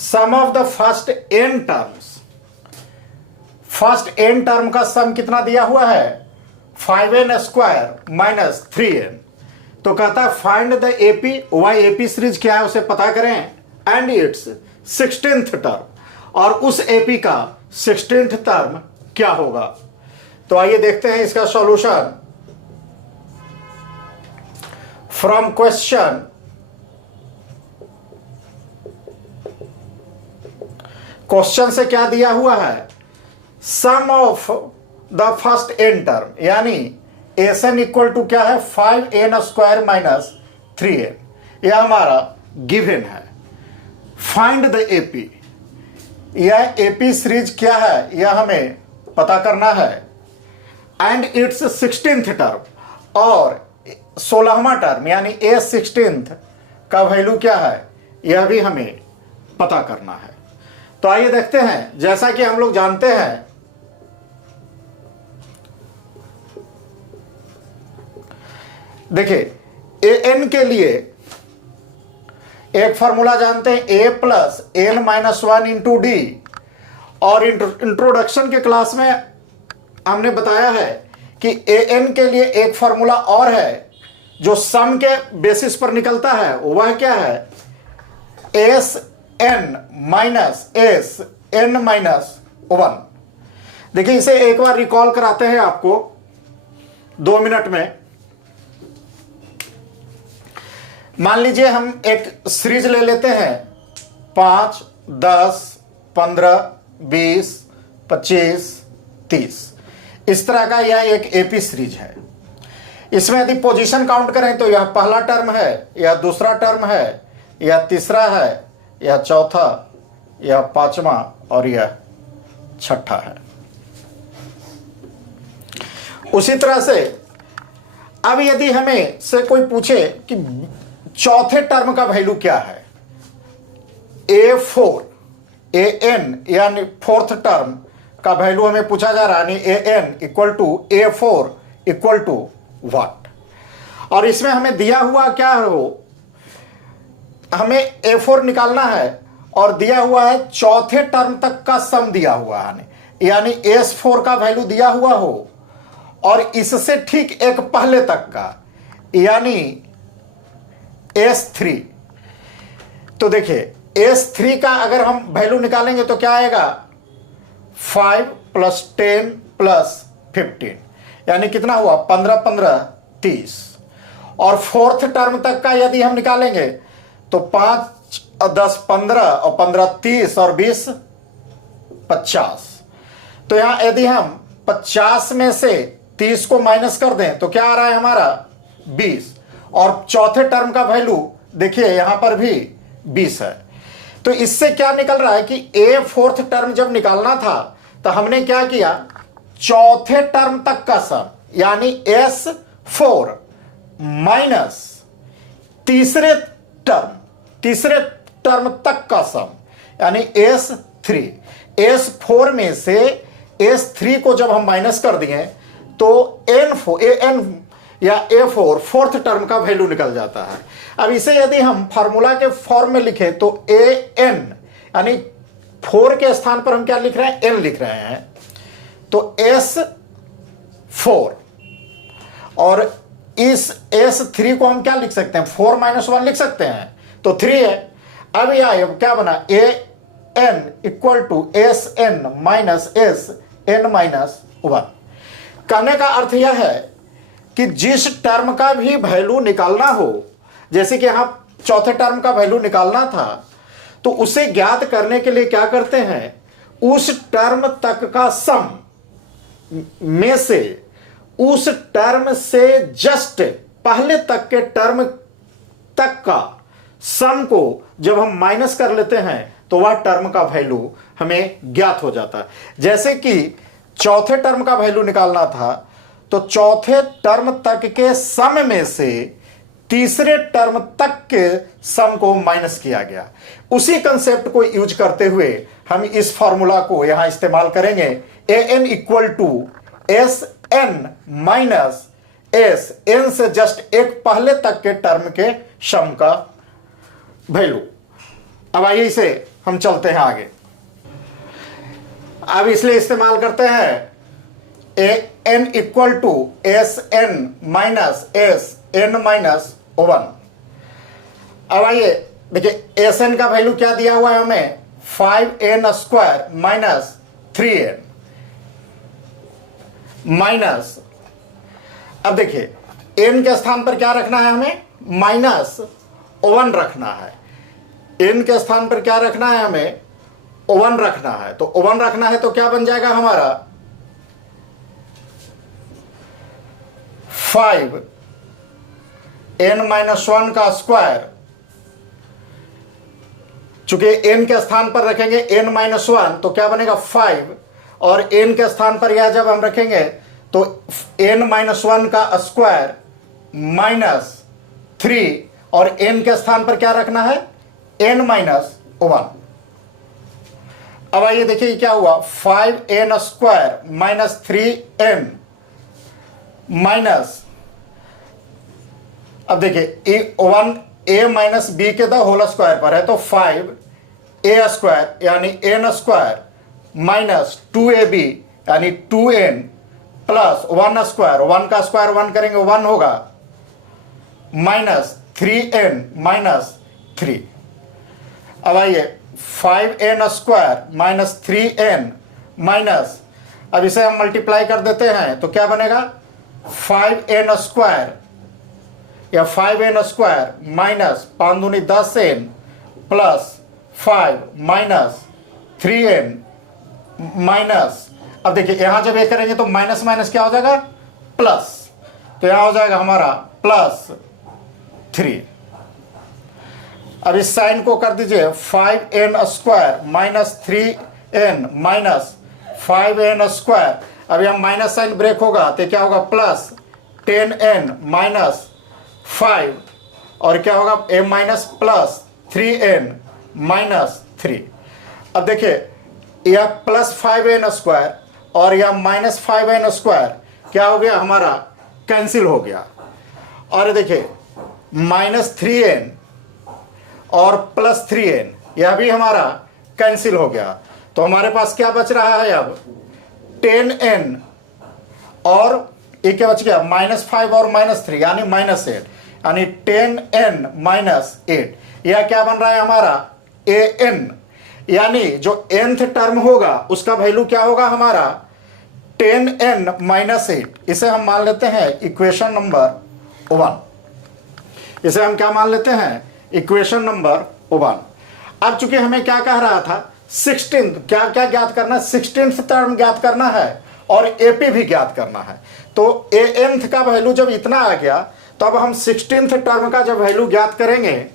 Some of the first n terms, first n term का sum कितना दिया हुआ है 5n स्क्वायर माइनस 3n। तो कहता है find the AP, why AP series क्या है उसे पता करें, एंड इट्स 16th टर्म, और उस एपी का 16th टर्म क्या होगा। तो आइए देखते हैं इसका सॉल्यूशन फ्रॉम क्वेश्चन। क्वेश्चन से क्या दिया हुआ है, sum of the first n term, यानी एन इक्वल टू क्या है 5n स्क्वायर माइनस 3n, यह हमारा गिवन है। फाइंड द एपी, यह एपी सीरीज क्या है यह हमें पता करना है, एंड इट्स 16th टर्म, और 16वां टर्म यानी A16th का वैल्यू क्या है यह भी हमें पता करना है। तो आइए देखते हैं, जैसा कि हम लोग जानते हैं देखिए an के लिए एक फॉर्मूला जानते हैं a plus n minus 1 into D, और इंट्रोडक्शन के क्लास में हमने बताया है कि an के लिए एक फॉर्मूला और है जो सम के बेसिस पर निकलता है, वह क्या है S n minus S n minus 1। देखिए इसे एक बार रिकॉल कराते हैं आपको 2 मिनट में। मान लीजिए हम एक सीरीज ले लेते हैं 5, 10, 15, 20, 25, 30, इस तरह का यह एक एपी सीरीज है। इसमें यदि पोजीशन काउंट करें तो यह पहला टर्म है, यह दूसरा टर्म है, यह तीसरा है, यह चौथा, यह पांचवा और यह छठा है। उसी तरह से अब यदि हमें से कोई पूछे कि चौथे टर्म का वैल्यू क्या है, A4 an यानी फोर्थ टर्म का वैल्यू हमें पूछा जा रहा है, an equal to A4 equal to what, और इसमें हमें दिया हुआ क्या हो, हमें A4 निकालना है और दिया हुआ है चौथे टर्म तक का सम दिया हुआ है, यानी S4 का वैल्यू दिया हुआ हो और इससे ठीक एक पहले तक का यानी S3। तो देखिए S3 का अगर हम वैल्यू निकालेंगे तो क्या आएगा 5 + 10 + 15, यानी कितना हुआ 15 15 30, और फोर्थ टर्म तक का यदि हम निकालेंगे तो 5 और 10 15 और 15 30 और 20 50। तो यहां यदि हम 50 में से 30 को माइनस कर दें तो क्या आ रहा है हमारा 20, और चौथे टर्म का वैल्यू देखिए यहां पर भी 20 है। तो इससे क्या निकल रहा है कि A फोर्थ टर्म जब निकालना था तो हमने क्या किया, चौथे टर्म तक का सम यानी S4 माइनस तीसरे टर्म तक का सम यानी S3। S4 में से S3 को जब हम माइनस कर दिए तो An या A4 फोर्थ टर्म का वैल्यू निकल जाता है। अब इसे यदि हम फार्मूला के फॉर्म में लिखें तो An यानी 4 के स्थान पर हम क्या लिख रहे हैं n लिख रहे हैं, तो S4, और इस S3 को हम क्या लिख सकते हैं 4 - 1 लिख सकते हैं, तो 3 है। अब यह क्या बना An equal to Sn minus Sn minus 1। कहने का अर्थ यह है कि जिस टर्म का भी वैल्यू निकालना हो, जैसे कि यहां चौथे टर्म का वैल्यू निकालना था, तो उसे ज्ञात करने के लिए क्या करते हैं, उस टर्म तक का सम में से उस टर्म से जस्ट पहले तक के टर्म तक का सम को जब हम माइनस कर लेते हैं तो वह टर्म का वैल्यू हमें ज्ञात हो जाता है। जैसे कि चौथे टर्म का वैल्यू निकालना था तो चौथे टर्म तक के सम में से तीसरे टर्म तक के सम को माइनस किया गया। उसी कंसेप्ट को यूज करते हुए हम इस फॉर्मूला को यहां इस्तेमाल करेंगे, an equal to S n minus S n से जस्ट एक पहले तक के टर्म के सम का वैल्यू। अब आइए इसे हम चलते हैं आगे। अब इसलिए इस्तेमाल करते हैं a n equal to S n minus S n minus 1। अब आइए देखिए एस एन का वैल्यू क्या दिया हुआ है हमें 5n square minus 3n minus, अब देखिए n के स्थान पर क्या रखना है हमें -1 रखना है। n के स्थान पर क्या रखना है हमें 1 रखना है। तो 1 रखना है तो क्या बन जाएगा हमारा 5n-1 का स्क्वायर, चूंकि n के स्थान पर रखेंगे n-1 तो क्या बनेगा 5, और n के स्थान पर यह जब हम रखेंगे तो n-1 का स्क्वायर -3, और n के स्थान पर क्या रखना है n-1। अब आइए देखिए क्या हुआ 5n square minus 3n minus, अब देखिए 1 a माइनस बी के द होल स्क्वायर पर है तो 5a स्क्वायर यानी n स्क्वायर माइनस 2ab यानी 2n प्लस 1 स्क्वायर, 1 का स्क्वायर 1 करेंगे 1 होगा, माइनस 3n माइनस 3। अब आइए 5n square minus 3n minus, अब इसे हम मल्टीप्लाई कर देते हैं तो क्या बनेगा 5n स्क्वायर या 5n स्क्वायर माइनस 5 दूनी 10n plus 5 minus 3n minus, अब देखिए यहां जब ये करेंगे तो माइनस माइनस क्या हो जाएगा प्लस, तो यहां हो जाएगा हमारा +3। अब इस साइन को कर दीजिए 5n square minus 3n minus 5n square, अब यहां माइनस साइन ब्रेक होगा तो क्या होगा प्लस 10n माइनस 5, और क्या होगा m minus plus 3n minus 3। अब देखिए यह प्लस 5n स्क्वायर और यह माइनस 5n स्क्वायर क्या हो गया हमारा कैंसिल हो गया, और देखिए -3n और +3n यह भी हमारा कैंसिल हो गया। तो हमारे पास क्या बच रहा है अब 10n और ये क्या बच गया -5 और -3 यानी -8, यानी 10n -8, यह क्या बन रहा है हमारा an, यानी जो nth टर्म होगा उसका वैल्यू क्या होगा हमारा 10n -8। इसे हम मान लेते हैं इक्वेशन नंबर 1। इसे हम क्या मान लेते हैं इक्वेशन नंबर 1। अब चूंकि हमें क्या कह रहा था 16th क्या क्या ज्ञात करना है 16th टर्म ज्ञात करना है और एपी भी ज्ञात करना है। तो nth का वैल्यू जब इतना आ गया तो अब हम 16th टर्म का जब वैल्यू ज्ञात करेंगे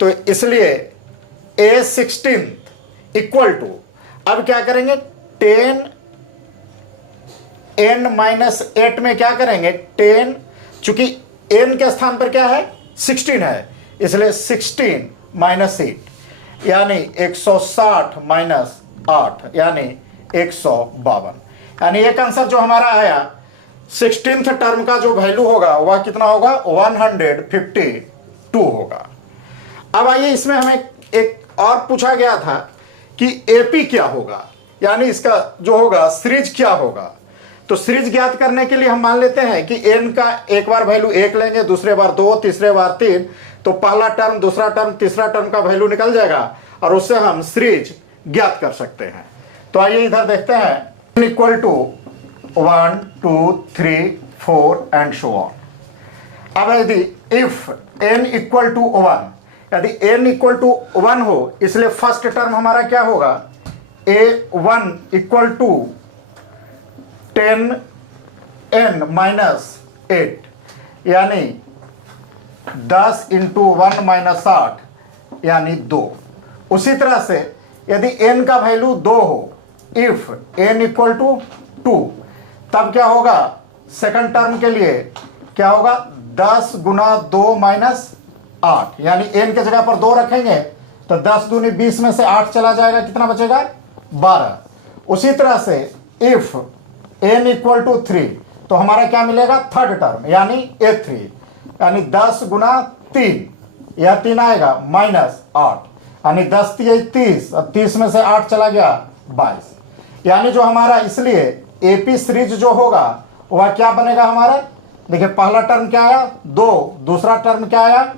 तो इसलिए a16 इक्वल टू, अब क्या करेंगे 10n-8 में क्या करेंगे 10, चूंकि n के स्थान पर क्या है 16 है इसलिए 16 -8 यानी 160 -8 यानी 152, यानी एक आंसर जो हमारा आया 16th टर्म का जो वैल्यू होगा वह कितना होगा 152 होगा। अब आइए इसमें हमें एक और पूछा गया था कि एपी क्या होगा, यानी इसका जो होगा सीरीज क्या होगा। तो सीरीज ज्ञात करने के लिए हम मान लेते हैं कि n का एक बार वैल्यू 1 लेंगे, दूसरे बार 2, तीसरे बार 3, तो पहला टर्म दूसरा टर्म तीसरा टर्म का वैल्यू निकल जाएगा और उससे हम सीरीज ज्ञात कर सकते हैं। तो आइए इधर देखते हैं n equal to 1 2 3 4 and so on. अब यदि इफ n इक्वल टू 1, यदि n इक्वल टू 1 हो इसलिए फर्स्ट टर्म हमारा क्या होगा a1 इक्वल टू 10n -8 यानी 10 इंटू 1 -8 यानी 2। उसी तरह से यदि n का वैल्यू 2 हो, इफ n इक्वल टू 2, तब क्या होगा सेकंड टर्म के लिए क्या होगा 10 गुना 2 -8, यानी n के जगह पर 2 रखेंगे तो 10 दूनी 20 में से 8 चला जाएगा, कितना बचेगा 12। उसी तरह से इफ n इक्वल टू 3 तो हमारा क्या मिलेगा थर्ड टर्म यानी a3, यानी 10 गुना 3 यह 3 आएगा -8। यानी 10 तिया 30, अब 30 में से 8 चला गया 22, यानी जो हमारा इसलिए एपी सीरीज जो होगा वह क्या बनेगा हमारा, देखिए पहला टर्म क्या आया 2, दूसरा टर्म क्या आया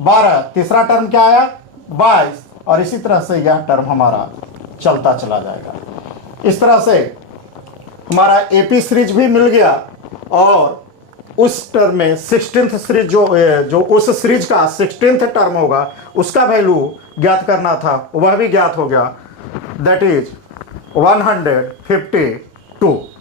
12, तीसरा टर्म क्या आया 22, और इसी तरह से यह टर्म हमारा चलता चला जाएगा। इस तरह से हमारा एपी सीरीज भी मिल गया, और उस टर्म में 16th सीरीज जो उस सीरीज का 16th टर्म होगा उसका वैल्यू ज्ञात करना था, वह भी ज्ञात हो गया, दैट इज 152।